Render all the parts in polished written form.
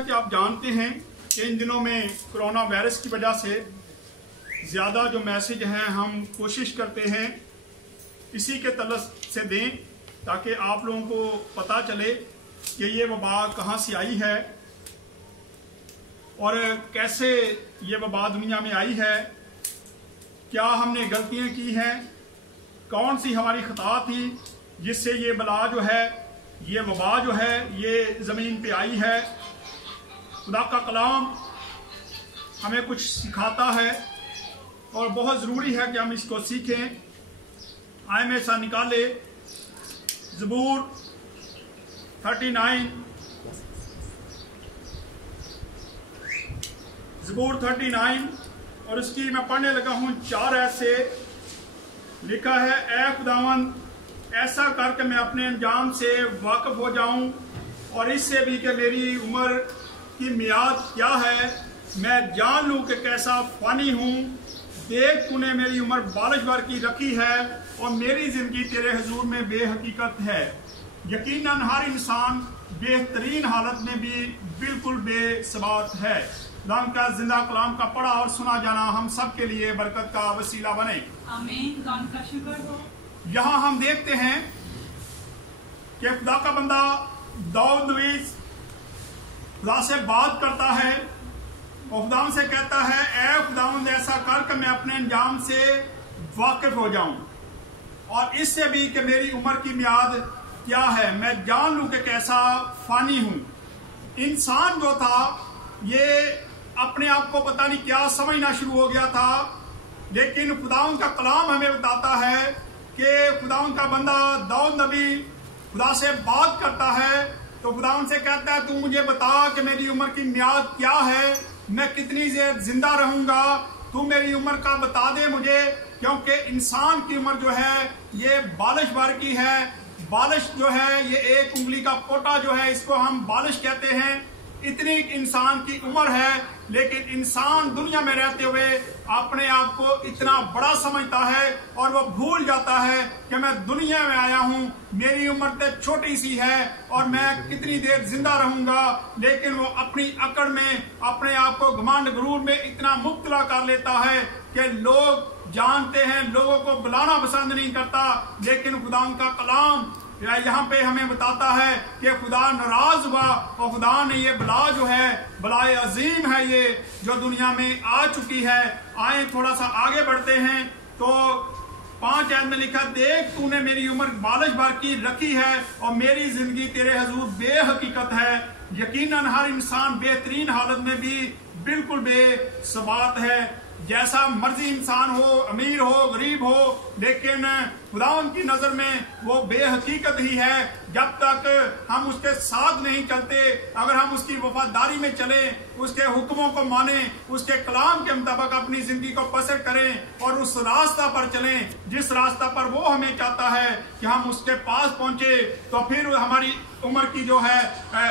جیسا کہ آپ جانتے ہیں کہ ان دنوں میں کرونا وائرس کی وجہ سے زیادہ جو میسج ہیں ہم کوشش کرتے ہیں اسی کے تعلق سے دیں تاکہ آپ لوگوں کو پتہ چلے کہ یہ وبا کہاں سے آئی ہے اور کیسے یہ وبا دنیا میں آئی ہے، کیا ہم نے غلطیاں کی ہیں، کون سی ہماری خطا تھی جس سے یہ بلا جو ہے، یہ وبا جو ہے یہ زمین پہ آئی ہے۔ خدا کا کلام ہمیں کچھ سکھاتا ہے اور بہت ضروری ہے کہ ہم اس کو سیکھیں۔ آئے میں سا نکالے زبور 39 اور اس کی میں پڑھنے لگا ہوں 4 آیت سے۔ لکھا ہے، اے خداوند ایسا کر کے میں اپنے انجام سے واقف ہو جاؤں اور اس سے بھی کہ میری عمر کی میعاد کیا ہے، میں جان لوں کہ کیسا فانی ہوں۔ دیکھ تو نے میری عمر بالش بھر کی رکھی ہے اور میری زندگی تیرے حضور میں بے حقیقت ہے۔ یقیناً ہر انسان بہترین حالت میں بھی بالکل بے ثبات ہے۔ خدا کا زندہ کلام کا پڑھا اور سنا جانا ہم سب کے لیے برکت کا وسیلہ بنے۔ آمین۔ خدا کا شکر ہو۔ یہاں ہم دیکھتے ہیں کہ خدا کا بندہ داؤد نبی خدا سے بات کرتا ہے اور خداوند سے کہتا ہے، اے خداوند ایسا کر کہ میں اپنے انجام سے واقف ہو جاؤں اور اس سے بھی کہ میری عمر کی میعاد کیا ہے، میں جان لوں کہ کیسا فانی ہوں۔ انسان جو تھا یہ اپنے آپ کو پتہ نہیں کیا سمجھنا شروع ہو گیا تھا، لیکن خداوند کا کلام ہمیں بتاتا ہے کہ خداوند کا بندہ داؤد نبی خدا سے بات کرتا ہے تو خداوند سے کہتا ہے، تو مجھے بتا کہ میری عمر کی میعاد کیا ہے، میں کتنی دیر زندہ رہوں گا، تو میری عمر کا بتا دے مجھے، کیونکہ انسان کی عمر جو ہے یہ بالش بھر کی ہے۔ بالش جو ہے یہ ایک انگلی کا پوٹا جو ہے اس کو ہم بالش کہتے ہیں، اتنی انسان کی عمر ہے، لیکن انسان دنیا میں رہتے ہوئے اپنے آپ کو اتنا بڑا سمجھتا ہے اور وہ بھول جاتا ہے کہ میں دنیا میں آیا ہوں، میری عمر تو چھوٹی سی ہے اور میں کتنی دیر زندہ رہوں گا، لیکن وہ اپنی اکڑ میں اپنے آپ کو گھمنڈ غرور میں اتنا مبتلا کر لیتا ہے کہ لوگ جانتے ہیں، لوگوں کو بلانا پسند نہیں کرتا، لیکن خدا کا کلام یہاں پہ ہمیں بتاتا ہے کہ خدا ناراض ہوا اور خدا نے یہ بلا جو ہے، بلائے عظیم ہے یہ جو دنیا میں آ چکی ہے۔ آئیں تھوڑا سا آگے بڑھتے ہیں تو 5 آیت میں لکھا، دیکھ تو نے میری عمر بالش بھر کی رکھی ہے اور میری زندگی تیرے حضور بے حقیقت ہے۔ یقیناً ہر انسان بہترین حالت میں بھی بالکل بے ثبات ہے۔ جیسا مرضی انسان ہو، امیر ہو، غریب ہو، لیکن خداوند کی نظر میں وہ بے حقیقت ہی ہے جب تک ہم اس کے ساتھ نہیں چلتے۔ اگر ہم اس کی وفاداری میں چلیں، اس کے حکموں کو مانیں، اس کے کلام کے مطابق اپنی زندگی کو بسر کریں اور اس راستہ پر چلیں جس راستہ پر وہ ہمیں چاہتا ہے کہ ہم اس کے پاس پہنچے، تو پھر ہماری عمر کی جو ہے،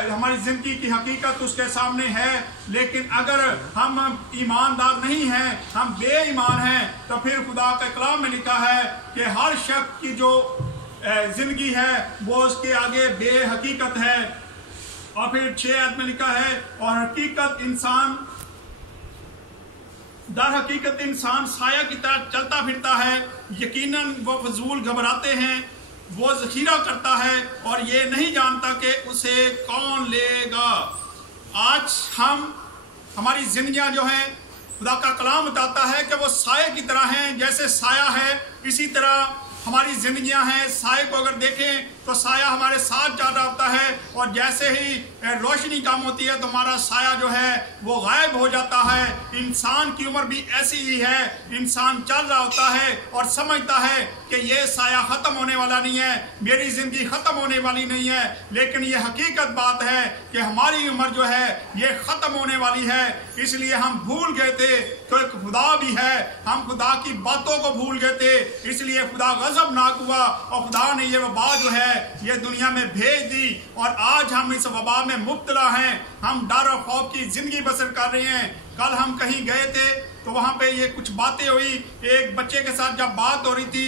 ہماری زندگی کی حقیقت اس کے سامنے ہے۔ لیکن اگر ہم ایماندار نہیں ہیں، ہم بے ایمان ہیں، تو پھر خدا کے کلام میں لکھا ہے کہ ہر شخص کی جو زندگی ہے وہ اس کے آگے بے حقیقت ہے۔ اور پھر 6 آیت میں لکھا ہے، اور در حقیقت انسان سایہ کی طرح چلتا پھرتا ہے، یقیناً وہ فضول گھبراتے ہیں، وہ ذخیرہ کرتا ہے اور یہ نہیں جانتا کہ اسے کون لے گا۔ آج ہماری زندگیاں جو ہیں، خدا کا کلام بتاتا ہے کہ وہ سائے کی طرح ہیں، جیسے سایہ ہے اسی طرح ہماری زندگیاں ہیں۔ سائے کو اگر دیکھیں تو سایہ ہمارے ساتھ چل رہا ہوتا ہے اور جیسے ہی روشنی کم ہوتی ہے تو ہمارا سایہ جو ہے وہ غائب ہو جاتا ہے۔ انسان کی عمر بھی ایسی ہی ہے، انسان چل رہا ہوتا ہے اور سمجھتا ہے کہ یہ سایہ ختم ہونے والا نہیں ہے، میری زندگی ختم ہونے والی نہیں ہے، لیکن یہ حقیقت بات ہے کہ ہماری عمر جو ہے یہ ختم ہونے والی ہے۔ اس لیے ہم بھول گئے تھے تو ایک خدا بھی ہے، ہم خدا کی باتوں کو بھول گئے تھے، اس لیے خدا غضبناک ہوا اور خدا نے یہ وبا جو ہے یہ دنیا میں بھیج دی اور آج ہم اس وبا میں مبتلا ہیں۔ ہم ڈر اور خوف کی زندگی بسر کر رہے ہیں۔ کل ہم کہیں گئے تھے تو وہاں پہ یہ کچھ باتیں ہوئی، ایک بچے کے ساتھ جب بات ہو رہی تھی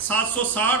760।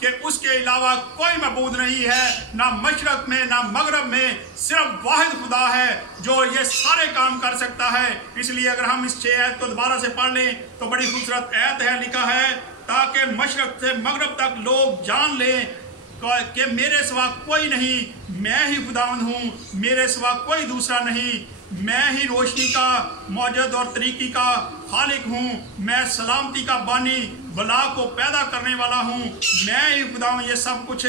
کہ اس کے علاوہ کوئی معبود نہیں ہے، نہ مشرق میں نہ مغرب میں، صرف واحد خدا ہے جو یہ سارے کام کر سکتا ہے۔ اس لیے اگر ہم اس 6 آیت کو دوبارہ سے پڑھ لیں تو بڑی خوبصورت آیت ہے، لکھا ہے تاکہ مشرق سے مغرب تک لوگ جان لیں کہ میرے سوا کوئی نہیں، میں ہی خداوند ہوں، میرے سوا کوئی دوسرا نہیں، میں ہی روشنی کا موجد اور طریقی کا خالق ہوں، میں سلامتی کا بانی، بلا کو پیدا کرنے والا ہوں، میں ہی خداوند یہ سب کچھ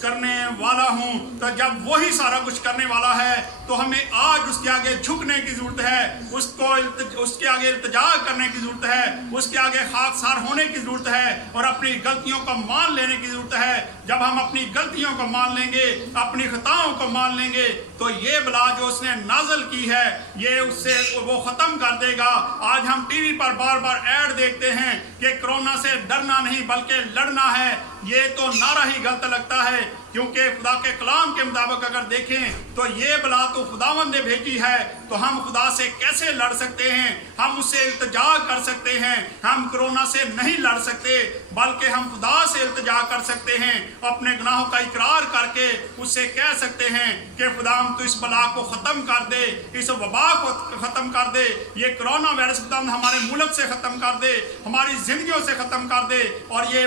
کرنے والا ہوں۔ تو جب وہی سارا کچھ کرنے والا ہے تو ہمیں آج اس کے آگے جھکنے کی ضرورت ہے، اس کے آگے التجا کرنے کی ضرورت ہے، اس کے آگے خاکسار ہونے کی ضرورت ہے اور اپنی غلطیوں کو مان لینے کی ضرورت ہے۔ جب ہم اپنی غلطیوں کو مان لیں گے، اپنی خطاؤں کو مان لیں گے تو یہ بلا جو اس نے نازل کی ہے یہ اس سے وہ ختم کر دے گا۔ آج ہم ٹی وی پر بار بار ایڈ دیکھتے ہیں کہ کرونا سے ڈرنا نہیں بلکہ لڑنا ہے، یہ تو نعرہ ہی غلط لگتا ہے، کیونکہ خدا کے کلام کے مطابق اگر دیکھیں تو یہ بلا تو خداوند نے بھیجی ہے، تو ہم خدا سے کیسے لڑ سکتے ہیں؟ ہم اس سے التجا کر سکتے ہیں، ہم کرونا سے نہیں لڑ سکتے بلکہ ہم خدا سے التجا کر سکتے ہیں، اپنے گناہوں کا اقرار کر کے اس سے کہہ سکتے ہیں کہ خداوند تو اس بلا کو ختم کر دے، اس وبا کو ختم کر دے، یہ کرونا وائرس خداوند ہمارے ملک سے ختم کر دے، ہماری زندگیوں سے ختم کر دے، اور یہ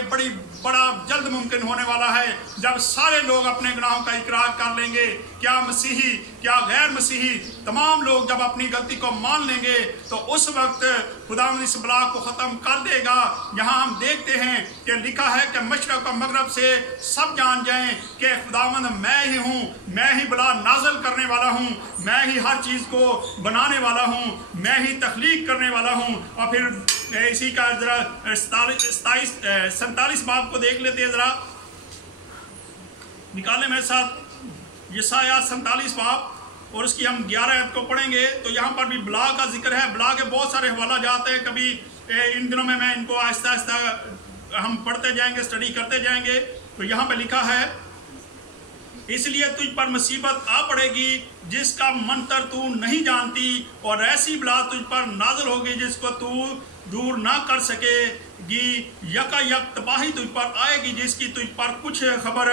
بڑا جلد ممکن ہونے والا ہے جب سارے لوگ اپنے گناہوں کا اقرار کر لیں گے۔ کیا مسیحی کیا غیر مسیحی تمام لوگ جب اپنی غلطی کو مان لیں گے تو اس وقت خداوند اس بلا کو ختم کر دے گا۔ یہاں ہم دیکھتے ہیں کہ لکھا ہے کہ مشرق و مغرب سے سب جان جائیں کہ خداوند میں ہی ہوں، میں ہی بلا نازل کرنے والا ہوں، میں ہی ہر چیز کو بنانے والا ہوں، میں ہی تخلیق کرنے والا ہوں۔ اور پھر اسی کا ذرا 47 باب کو دیکھ لیتے ہیں، ذرا نکالیں میرے ساتھ یسایہ 47 باب اور اس کی ہم 11 آیت کو پڑھیں گے تو یہاں پر بھی بلا کا ذکر ہے۔ بلا کے بہت سارے حوالہ جات ہیں، کبھی ان دنوں میں ان کو آہستہ آہستہ ہم پڑھتے جائیں گے، اسٹڈی کرتے جائیں گے۔ تو یہاں پہ لکھا ہے اس لیے تجھ پر مصیبت آ پڑے گی جس کا منتر تو نہیں جانتی، اور ایسی بلا تجھ پر نازل ہوگی جس کو تو دور نہ کر سکے گی، یکا یک تباہی تجھ پر آئے گی جس کی تجھ پر کچھ خبر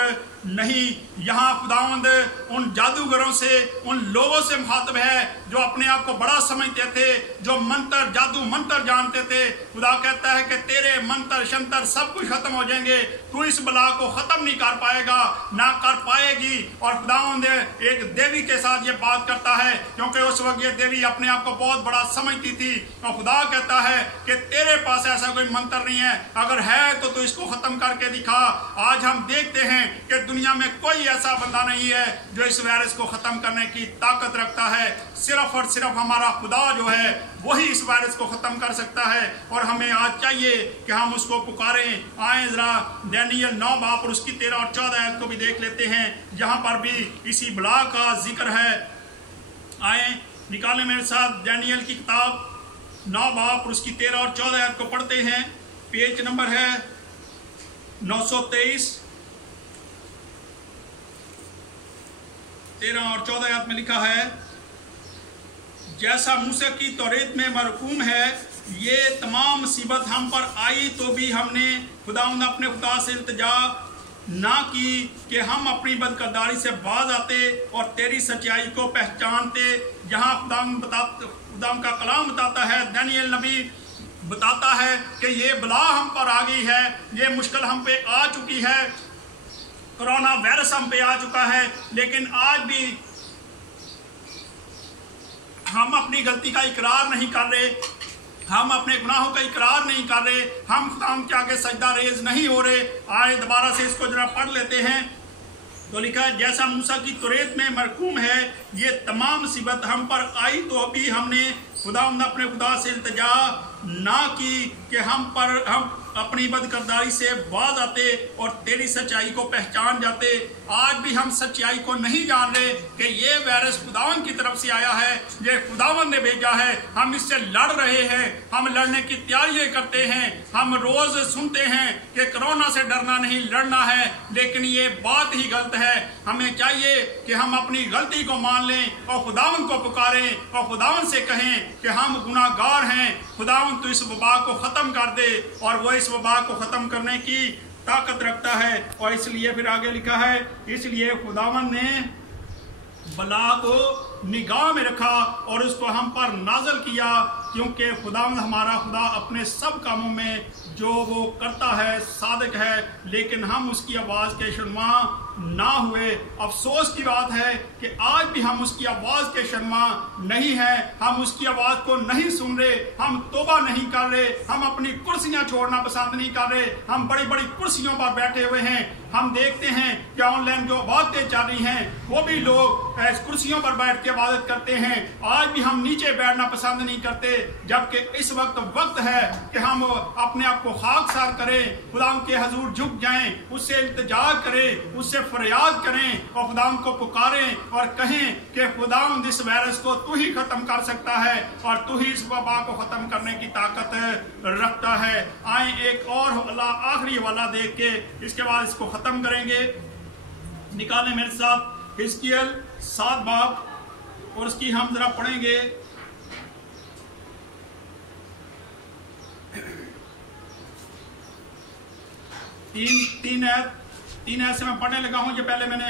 نہیں۔ یہاں خداوند ان جادوگروں سے، ان لوگوں سے مخاطب ہے جو اپنے آپ کو بڑا سمجھتے تھے، جو منتر جادو منتر جانتے تھے۔ خدا کہتا ہے کہ تیرے منتر شنتر سب کچھ ختم ہو جائیں گے، تو اس بلا کو ختم نہیں کر پائے گا، نہ کر پائے گی۔ اور خداوند ایک دیوی کے ساتھ یہ بات کرتا ہے کیونکہ اس وقت یہ دیوی اپنے آپ کو بہت بڑا سمجھتی تھی، اور خدا کہتا ہے کہ تیرے پاس ایسا کوئی منتر نہیں ہے، اگر ہے تو اس کو ختم کر کے دکھا۔ آج ہم دیکھتے ہیں کہ دنیا میں کوئی ایسا بندہ نہیں ہے جو اس وائرس کو ختم کرنے کی طاقت رکھتا ہے، صرف اور صرف ہمارا خدا جو ہے وہی اس وائرس کو ختم کر سکتا ہے، اور ہمیں آج چاہیے کہ ہم اس کو پکاریں۔ آئیں ذرا دانیل 9 باب اور اس کی 13 اور 14 آیت کو بھی دیکھ لیتے ہیں، جہاں پر بھی اسی بلا کا ذکر ہے۔ آئیں نکالیں میرے ساتھ دانیل کی کتاب 9 باب اور اس کی 13 اور 14 آیت کو پڑھتے ہیں۔ پیج نمبر ہے 923۔ 13 اور 14 آیات میں لکھا ہے جیسا موسیٰ کی توریت میں مرقوم ہے، یہ تمام مصیبت ہم پر آئی تو بھی ہم نے خداوند اپنے خدا سے التجا نہ کی کہ ہم اپنی بدکرداری سے باز آتے اور تیری سچائی کو پہچانتے۔ جہاں خداوند کا کلام بتاتا ہے، دانیل نبی بتاتا ہے کہ یہ بلا ہم پر آ گئی ہے، یہ مشکل ہم پہ آ چکی ہے، کرونا وائرس ہم پہ آ چکا ہے، لیکن آج بھی ہم اپنی غلطی کا اقرار نہیں کر رہے، ہم اپنے گناہوں کا اقرار نہیں کر رہے، ہم خدا کے آگے سجدہ ریز نہیں ہو رہے۔ آئے دوبارہ سے اس کو ذرا پڑھ لیتے ہیں تو لکھا ہے جیسا موسیٰ کی توریت میں مرقوم ہے، یہ تمام مصیبت ہم پر آئی تو ابھی ہم نے خداوند اپنے خدا سے التجا نہ کی کہ ہم اپنی بدکرداری سے باز آتے اور تیری سچائی کو پہچان جاتے۔ آج بھی ہم سچائی کو نہیں جان رہے کہ یہ وائرس خداوند کی طرف سے آیا ہے، یہ خداوند نے بھیجا ہے، ہم اس سے لڑ رہے ہیں، ہم لڑنے کی تیاریاں کرتے ہیں، ہم روز سنتے ہیں کہ کرونا سے ڈرنا نہیں لڑنا ہے، لیکن یہ بات ہی غلط ہے۔ ہمیں چاہیے کہ ہم اپنی غلطی کو مان لیں اور خداوند کو پکاریں اور خداوند سے کہیں کہ ہم گناہ گار ہیں، خداوند تو اس وبا کو ختم کر دے، اور وہ اس وبا کو ختم کرنے کی طاقت رکھتا ہے. اور اس لیے پھر آگے لکھا ہے اس لیے خداوند نے بلا کو نگاہ میں رکھا اور اس کو ہم پر نازل کیا کیونکہ خداوند ہمارا خدا اپنے سب کاموں میں جو وہ کرتا ہے صادق ہے. لیکن ہم اس کی آواز کے شنوا نہ ہوئے. افسوس کی بات ہے کہ آج بھی ہم اس کی آواز کے شنوا نہیں ہیں. ہم اس کی آواز کو نہیں سن رہے. ہم توبہ نہیں کر رہے. ہم اپنی کرسیاں چھوڑنا پسند نہیں کر رہے. ہم بڑی بڑی کرسیوں پر بیٹھے ہوئے ہیں. ہم دیکھتے ہیں کہ آن لائن جو عبادتیں چل رہی ہیں وہ بھی لوگ کرسیوں پر بیٹھ کے عبادت کرتے ہیں. آج بھی ہم نیچے بیٹھنا پسند نہیں کرتے جبکہ اس وقت ہے کہ ہم اپنے آپ کو خاکسار کریں, خدا کے حضور جھک جائیں, اس سے التجا کریں, اس سے فریاد کریں اور خدا کو پکاریں اور کہیں کہ خدا اس وائرس کو تو ہی ختم کر سکتا ہے اور تو ہی اس وبا کو ختم کرنے کی طاقت رکھتا ہے. آئیں ایک اور آخری حوالہ دیکھ کے اس کے بعد اس کو ختم کریں گے. نکالیں میرے ساتھ حزقیل 7 باب اور اس کی ہم ذرا پڑھیں گے. تین ایت سے میں پڑھنے لگا ہوں. یہ پہلے میں نے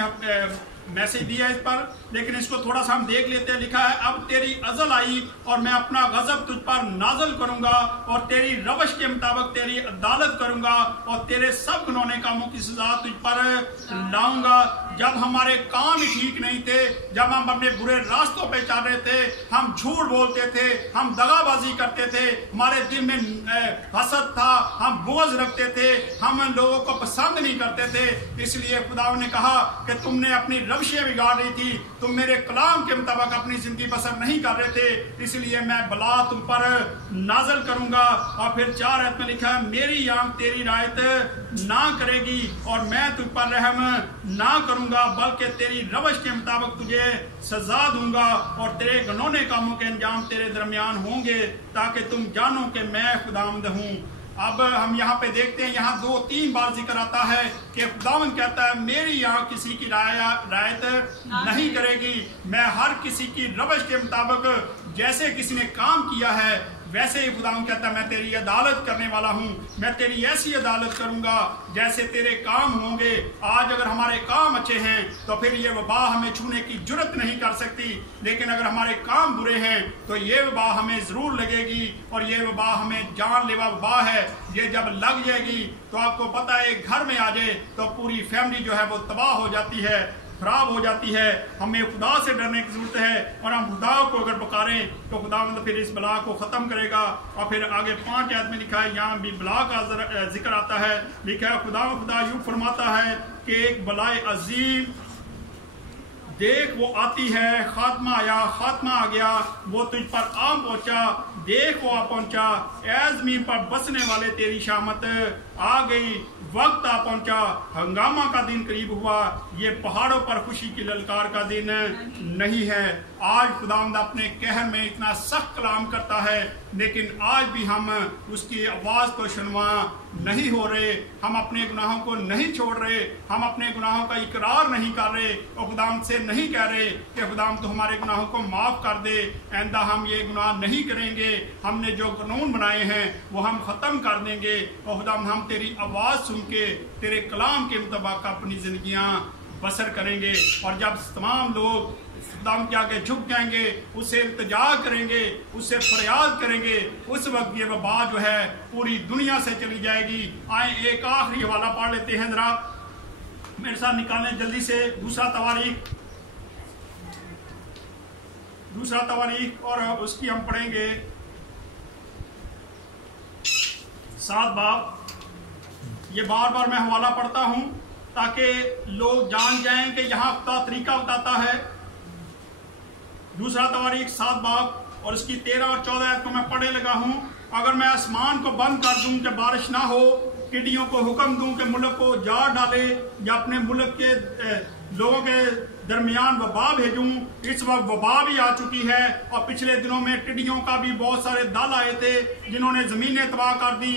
میسج دیا اس پر, لیکن اس کو تھوڑا سا ہم دیکھ لیتے ہیں. لکھا ہے اب تیری ازل آئی اور میں اپنا غضب تجھ پر نازل کروں گا اور تیری روش کے مطابق تیری عدالت کروں گا اور تیرے سب گناہوں کاموں کی سزا تجھ پر لاؤں گا. جب ہمارے کام ٹھیک نہیں تھے, جب ہم اپنے برے راستوں پہ چل رہے تھے, ہم جھوٹ بولتے تھے, ہم دغا بازی کرتے تھے, ہمارے دل میں حسد تھا, ہم بغض رکھتے تھے, ہم لوگوں کو پسند نہیں کرتے تھے, اس لیے خدا نے کہا کہ تم نے اپنی روشیں بگاڑ رہی تھی, تم میرے کلام کے مطابق اپنی زندگی بسر نہیں کر رہے تھے, اس لیے میں بلا تم پر نازل کروں گا. اور پھر 4 آیت میں لکھا ہے میری آنکھ تیری رعایت نہ کرے گی اور میں تجھ پر رحم نہ کروں گا بلکہ تیری روش کے مطابق تجھے سزا دوں گا اور تیرے گنونے کاموں کے انجام تیرے درمیان ہوں گے تاکہ تم جانو کہ میں خداوند ہوں. اب ہم یہاں پہ دیکھتے ہیں یہاں 2-3 بار ذکر آتا ہے کہ خداوند کہتا ہے میری آنکھ کسی کی رعایت نہیں کرے گی. میں ہر کسی کی روش کے مطابق جیسے کسی نے کام کیا ہے ویسے ہی خداوند کہتا ہے میں تیری عدالت کرنے والا ہوں. میں تیری ایسی عدالت کروں گا جیسے تیرے کام ہوں گے. آج اگر ہمارے کام اچھے ہیں تو پھر یہ وبا ہمیں چھونے کی جرت نہیں کر سکتی, لیکن اگر ہمارے کام برے ہیں تو یہ وبا ہمیں ضرور لگے گی اور یہ وبا ہمیں جان لیوا وبا ہے. یہ جب لگ جائے گی تو آپ کو پتہ ہے گھر میں آ جائے تو پوری فیملی جو ہے وہ تباہ ہو جاتی ہے, خراب ہو جاتی ہے. ہمیں خدا سے ڈرنے کی ضرورت ہے اور ہم خدا کو اگر پکاریں تو خدا پھر اس بلا کو ختم کرے گا. اور پھر آگے 5 آیت میں لکھا ہے یہاں بھی بلا کا ذکر آتا ہے. لکھا ہے خدا یوں فرماتا ہے کہ ایک بلائے عظیم دیکھ وہ آتی ہے, خاتمہ آیا, خاتمہ آ گیا, وہ تجھ پر آ پہنچا, دیکھ وہ آ پہنچا, اے زمین پر بسنے والے تیری شامت آ گئی, وقت آ پہنچا, ہنگامہ کا دن قریب ہوا, یہ پہاڑوں پر خوشی کی للکار کا دن نہیں ہے. آج خداوند اپنے قہر میں اتنا سخت کلام کرتا ہے لیکن آج بھی ہم اس کی آواز کو سنوا نہیں ہو رہے. ہم اپنے گناہوں کو نہیں چھوڑ رہے, ہم اپنے گناہوں کا اقرار نہیں کر رہے اور خداوند سے نہیں کہہ رہے کہ خداوند تو ہمارے گناہوں کو معاف کر دے, آئندہ ہم یہ گناہ نہیں کریں گے, ہم نے جو قانون بنائے ہیں وہ ہم ختم کر دیں گے اور خداوند ہم تیری آواز سن کے تیرے کلام کے مطابق اپنی زندگیاں بسر کریں گے. اور جب تمام لوگ خداوند کے آگے جھک جائیں گے, اس سے التجا کریں گے, اس سے فریاد کریں گے, اس وقت یہ وبا جو ہے پوری دنیا سے چلی جائے گی. آئیں ایک آخری حوالہ پڑھ لیتے ہیں, ذرا میرے ساتھ نکالیں جلدی سے. دوسرا تواریخ اور اس کی ہم پڑھیں گے 7 باب. یہ بار بار میں حوالہ پڑھتا ہوں تاکہ لوگ جان جائیں کہ یہاں خدا طریقہ بتاتا ہے. دوسرا تواریخ 7 باب اور اس کی 13 اور 14 آیت کو میں پڑھنے لگا ہوں. اگر میں آسمان کو بند کر دوں کہ بارش نہ ہو, ٹڈیوں کو حکم دوں کہ ملک کو جاڑ ڈالے, یا اپنے ملک کے لوگوں کے درمیان وبا بھیجوں. اس وقت وبا بھی آ چکی ہے اور پچھلے دنوں میں ٹڈیوں کا بھی بہت سارے دل آئے تھے جنہوں نے زمینیں تباہ کر دی,